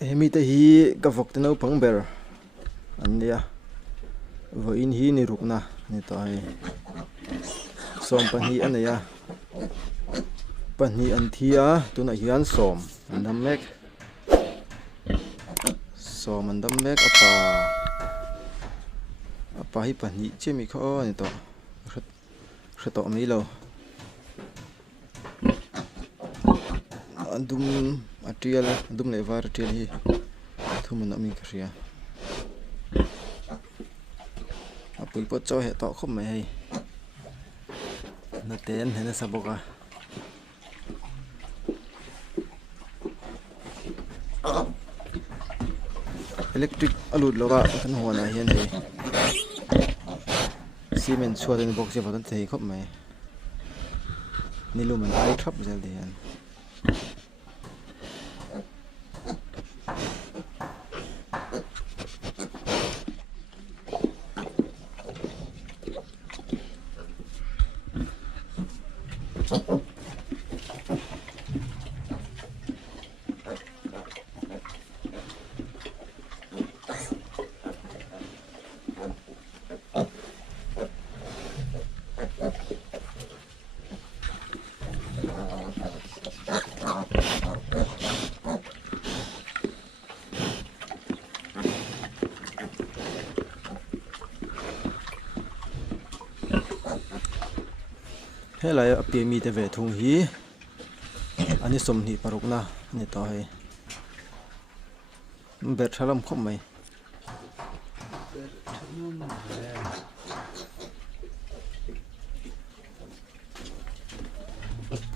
hemi te hi ka vok te no pang ber an nia vo in hi ni rukna ni to hi som pani an ya pani an thia tuna hian som an dam mek som an dam mek apa hi pani chemi kho ni to to mi lo andum atrial andum levar atrial hi thuman ami ka ria apui pot cho he to khom mai hei na ten hena saboka electric alut loga kan hona hian hei cement chuaden box je bodan thei khop mai niluman ai thap zel de hian helai api mi te ve thung hi ani som ni parukna ni to hei bet thalam khom mai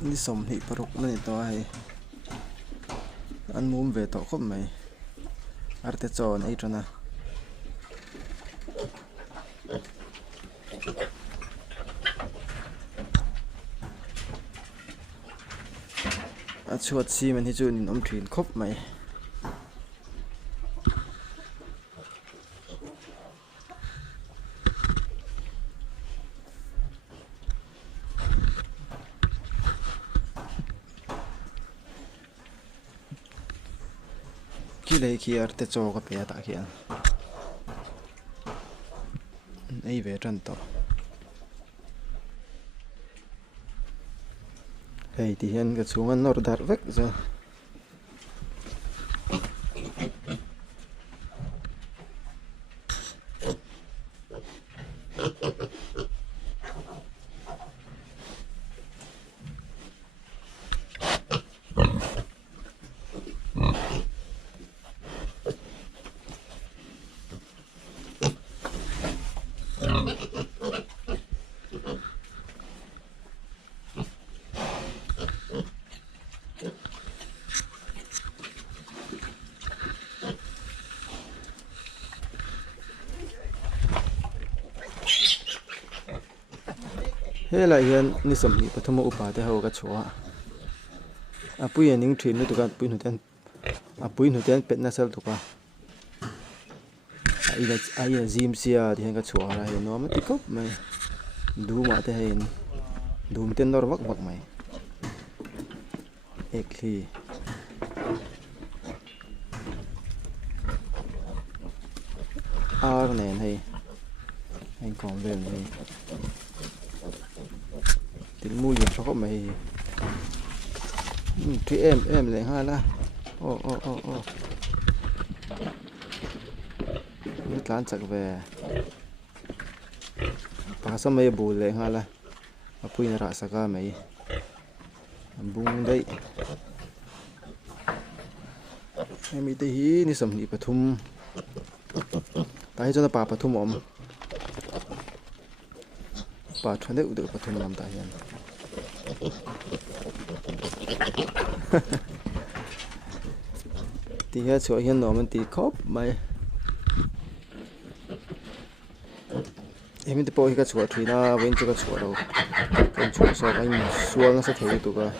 ni som ni parukna ni to hei an mum ve to khom mai arte chon ei trana chuột xi mình thì chú nhìn ông thuyền khóc mày kia lấy kia arte cho cái bé ta kia ấy về trần to hei thì hiện cái xuống ăn nор dar vek ra he lại hiện ni som ni pathuma upa te ho ka chua apui aning thin nu tukan apui nu ten pet na sel tuka ai zim sia thì ka chua ra he no ma tikop mai du ma te hen dum ten dor vak mai ekli ar nen hay anh còn về này tiếng mùi gì cho mày thì em lại hai la ô nước lán chặt về bà sao mày bù lại hai la apui na rasa ka mày bung đây em đi hi ni som ni pathum tai cho na pa pathum om pa thane u de pathum nam ta hian tí hết chỗ hiên nó mình tí khóc mày em đi bộ cái chỗ thủy na bên chỗ cái chỗ đâu cái chỗ sao anh xuống nó sẽ thấy tụi cái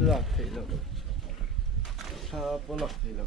lạc thấy lợ xa bó lạc thấy lợ